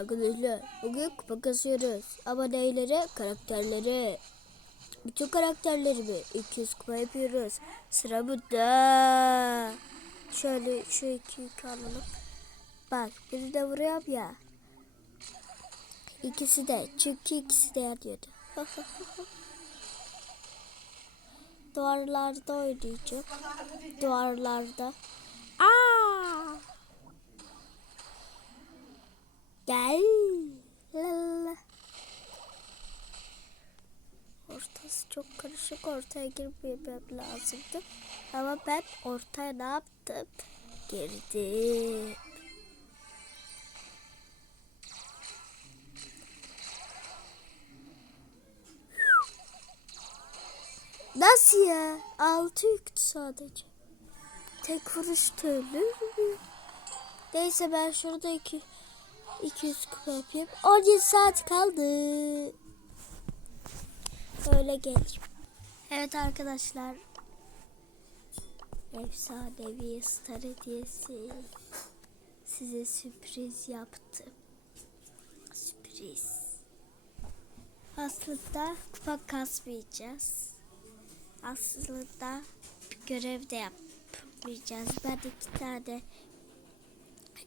Arkadaşlar bugün kupa kasıyoruz. Ama neylere? Karakterlere. Bütün karakterlerimi 200 kupa yapıyoruz. Sıra burada. Şöyle şu iki iki alalım. Bak biri de vuruyor ya. İkisi de. Çünkü ikisi de yarıyordu. Duvarlarda oynayacağım. Duvarlarda. Aa! Gel. La la la. Ortası çok karışık. Ortaya girmemem lazımdı. Ama ben ortaya ne yaptım? Girdim. Nasıl ya? Altı yüktü sadece. Tek vuruş türlü. Neyse ben şurada iki, 200 kupa yapayım. 17 saat kaldı. Öyle gelir. Evet arkadaşlar. Efsanevi star hediyesi. Size sürpriz yaptım. Sürpriz. Aslında kupa kasmayacağız. Aslında bir görev de yapmayacağız. Ben iki tane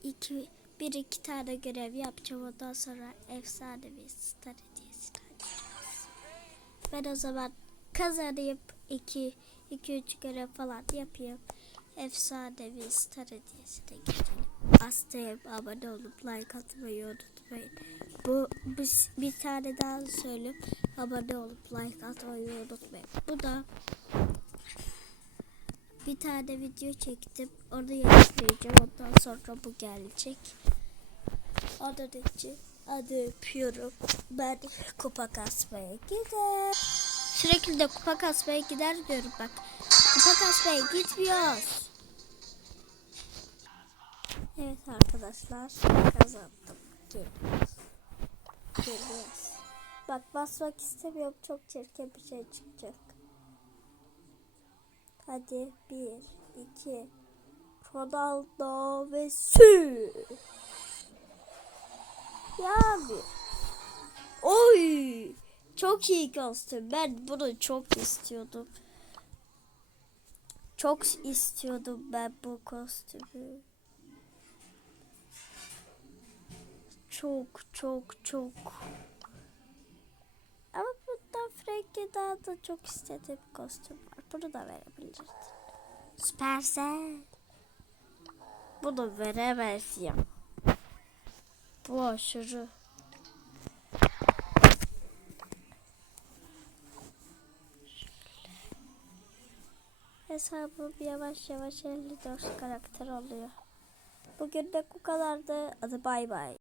iki bir iki tane görev yapacağım. Ondan sonra efsanevi star açacağız. Ben o zaman kazanayım. iki iki üç görev falan yapayım. Efsanevi star hediyesine geçelim. Hastayım abone olup like atmayı unutmayın. Bu bir, bir tane daha söyleyeyim. Abone olup like atmayı unutmayın. Bu da bir tane video çektim. Onu yayınlayacağım. Ondan sonra bu gelecek. Onun için hadi öpüyorum. Ben kupa kasmaya gider. Sürekli de kupa kasmaya gider diyorum bak. Kupa kasmaya gitmiyoruz. Evet arkadaşlar kazandım. Geliyoruz. Bak basmak istemiyorum. Çok çirkin bir şey çıkacak. Hadi bir, iki, Ronaldo ve Sü. Ya abi. Oy. Çok iyi kostüm. Ben bunu çok istiyordum. Çok istiyordum ben bu kostümü. Çok çok çok. Ama bundan Frank'e daha da çok istediğim kostüm var. Bunu da verebilirsin. Süpersel. Bunu veremez ya. Bu aşırı. Hesabım yavaş yavaş 54 karakter oluyor. Bugün de bu kadardı. Hadi bay bay.